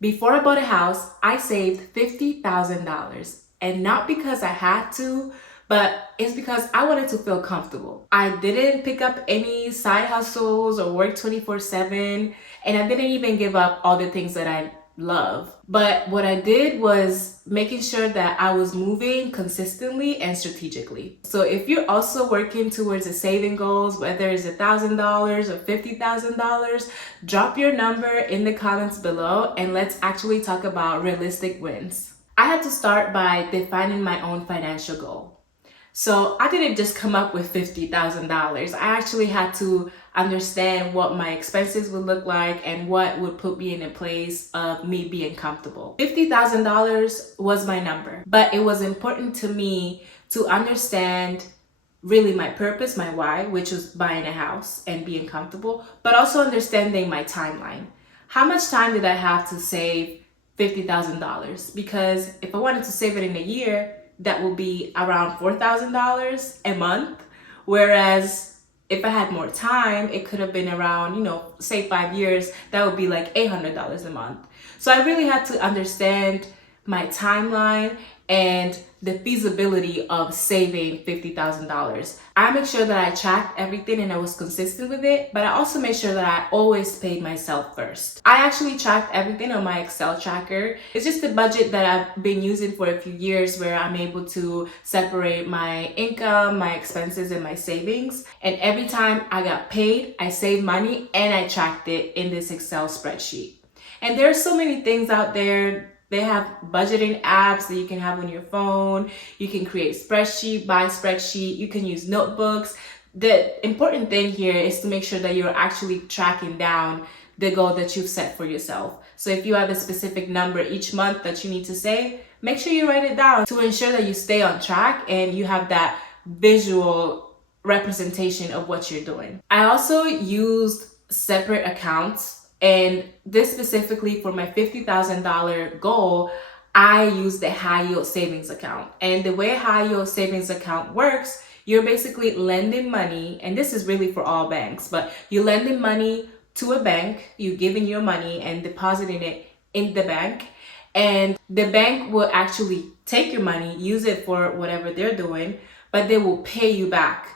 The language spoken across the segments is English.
Before I bought a house, I saved $50,000. And not because I had to, but it's because I wanted to feel comfortable. I didn't pick up any side hustles or work 24/7, and I didn't even give up all the things that I love. But what I did was making sure that I was moving consistently and strategically. So if you're also working towards the saving goals, whether it's $1,000 or $50,000, drop your number in the comments below and let's actually talk about realistic wins. I had to start by defining my own financial goal. So I didn't just come up with $50,000. I actually had to understand what my expenses would look like and what would put me in a place of me being comfortable. $50,000 was my number, but it was important to me to understand really my purpose, my why, which was buying a house and being comfortable, but also understanding my timeline. How much time did I have to save $50,000? Because if I wanted to save it in a year, that will be around $4,000 a month. Whereas if I had more time, it could have been around, say 5 years, that would be like $800 a month. So I really had to understand my timeline and the feasibility of saving $50,000. I make sure that I tracked everything and I was consistent with it, but I also made sure that I always paid myself first. I actually tracked everything on my Excel tracker. It's just a budget that I've been using for a few years where I'm able to separate my income, my expenses, and my savings. And every time I got paid, I saved money and I tracked it in this Excel spreadsheet. And there are so many things out there. They have budgeting apps that you can have on your phone. You can create spreadsheet by spreadsheet. You can use notebooks. The important thing here is to make sure that you're actually tracking down the goal that you've set for yourself. So if you have a specific number each month that you need to save, make sure you write it down to ensure that you stay on track and you have that visual representation of what you're doing. I also used separate accounts. And this specifically for my $50,000 goal, I use the high yield savings account. And the way high yield savings account works, you're basically lending money, and this is really for all banks, but you're lending money to a bank, you're giving your money and depositing it in the bank. And the bank will actually take your money, use it for whatever they're doing, but they will pay you back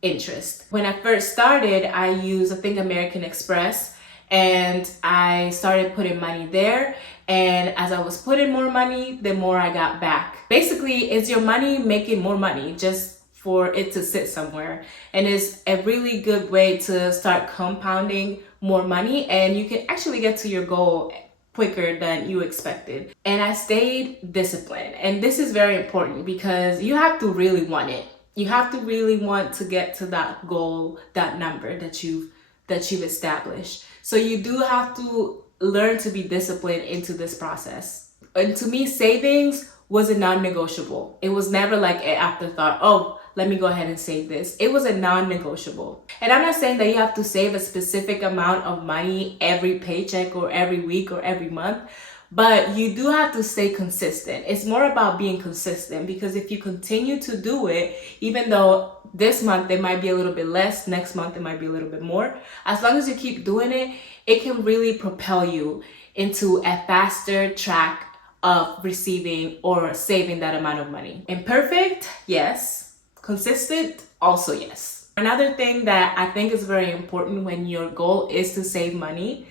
interest. When I first started, I used, I think, American Express. And I started putting money there. And as I was putting more money, the more I got back. Basically, it's your money making more money just for it to sit somewhere. And it's a really good way to start compounding more money. And you can actually get to your goal quicker than you expected. And I stayed disciplined. And this is very important because you have to really want it. You have to really want to get to that goal, that number that you've established. So you do have to learn to be disciplined into this process. And to me, savings was a non-negotiable. It was never like an afterthought, oh, let me go ahead and save this. It was a non-negotiable. And I'm not saying that you have to save a specific amount of money every paycheck or every week or every month, but you do have to stay consistent. It's more about being consistent because if you continue to do it, even though this month it might be a little bit less, next month it might be a little bit more, as long as you keep doing it, it can really propel you into a faster track of receiving or saving that amount of money. Imperfect? Yes. Consistent? Also yes. Another thing that I think is very important when your goal is to save money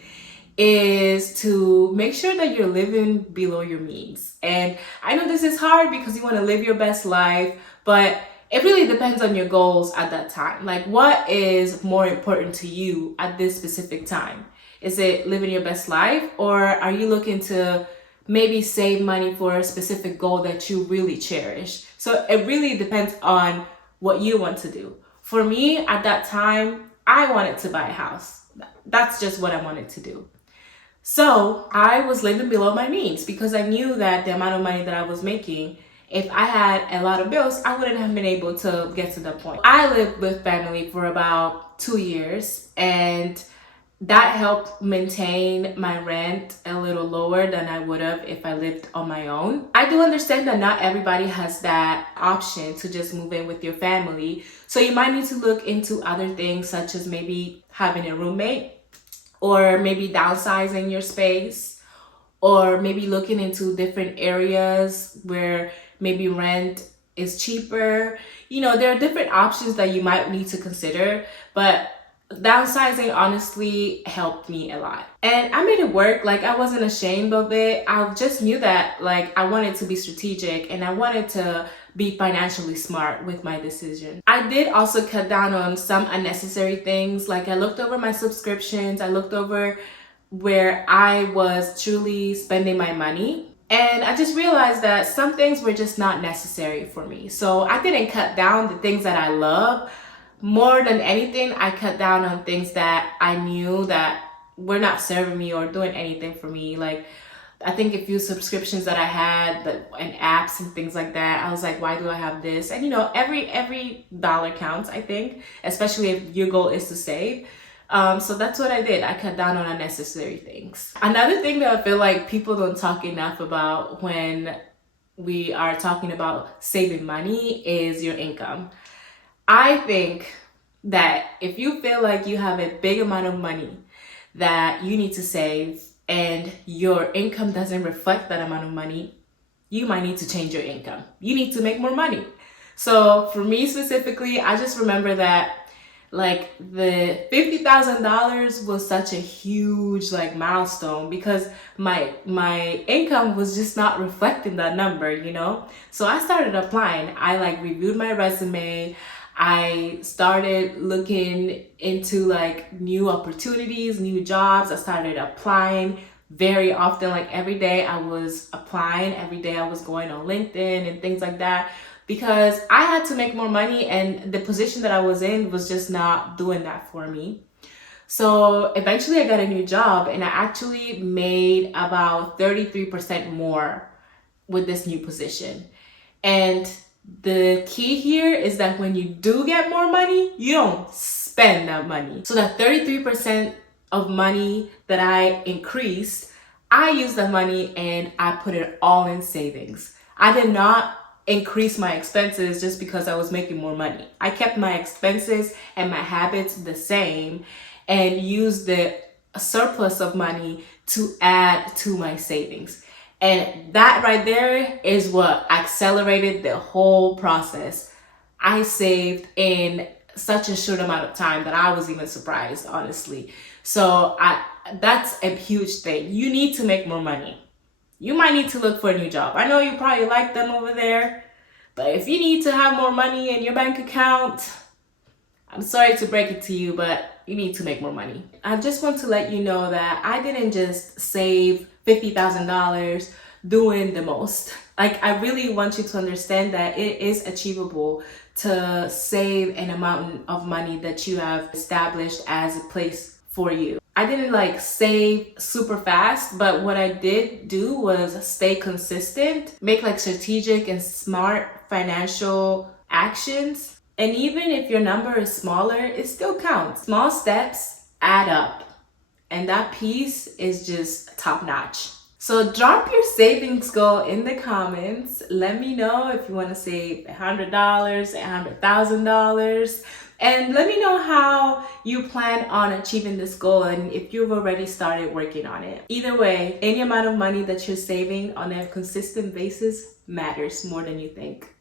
is to make sure that you're living below your means. And I know this is hard because you want to live your best life, but it really depends on your goals at that time. Like, what is more important to you at this specific time? Is it living your best life, or are you looking to maybe save money for a specific goal that you really cherish? So it really depends on what you want to do. For me, at that time, I wanted to buy a house. That's just what I wanted to do. So I was living below my means because I knew that the amount of money that I was making, if I had a lot of bills, I wouldn't have been able to get to that point. I lived with family for about 2 years, and that helped maintain my rent a little lower than I would have if I lived on my own. I do understand that not everybody has that option to just move in with your family. So you might need to look into other things, such as maybe having a roommate, or maybe downsizing your space, or maybe looking into different areas where maybe rent is cheaper. You know, there are different options that you might need to consider, but downsizing honestly helped me a lot. And I made it work. Like, I wasn't ashamed of it. I just knew that, like, I wanted to be strategic and I wanted to be financially smart with my decision. I did also cut down on some unnecessary things. Like, I looked over my subscriptions, I looked over where I was truly spending my money. And I just realized that some things were just not necessary for me. So I didn't cut down the things that I love. More than anything, I cut down on things that I knew that were not serving me or doing anything for me. Like, I think a few subscriptions that I had and apps and things like that, I was like, why do I have this? And you know, every dollar counts, I think, especially if your goal is to save. So that's what I did. I cut down on unnecessary things. Another thing that I feel like people don't talk enough about when we are talking about saving money is your income. I think that if you feel like you have a big amount of money that you need to save and your income doesn't reflect that amount of money, you might need to change your income. You need to make more money. So for me specifically, I just remember that like the $50,000 was such a huge like milestone because my income was just not reflecting that number, you know? So I started applying. I like reviewed my resume. I started looking into like new opportunities, new jobs. I started applying very often. Like every day I was applying, every day I was going on LinkedIn and things like that, because I had to make more money and the position that I was in was just not doing that for me. So eventually I got a new job and I actually made about 33% more with this new position. And the key here is that when you do get more money, you don't spend that money. So that 33% of money that I increased, I used that money and I put it all in savings. I did not increase my expenses just because I was making more money. I kept my expenses and my habits the same and used the surplus of money to add to my savings. And that right there is what accelerated the whole process. I saved in such a short amount of time that I was even surprised, honestly. So that's a huge thing. You need to make more money. You might need to look for a new job. I know you probably like them over there, but if you need to have more money in your bank account, I'm sorry to break it to you, but you need to make more money. I just want to let you know that I didn't just save $50,000 doing the most. Like, I really want you to understand that it is achievable to save an amount of money that you have established as a place for you. I didn't like save super fast, but what I did do was stay consistent, make like strategic and smart financial actions. And even if your number is smaller, it still counts. Small steps add up. And that piece is just top notch. So drop your savings goal in the comments. Let me know if you want to save $100, $100,000. And let me know how you plan on achieving this goal and if you've already started working on it. Either way, any amount of money that you're saving on a consistent basis matters more than you think.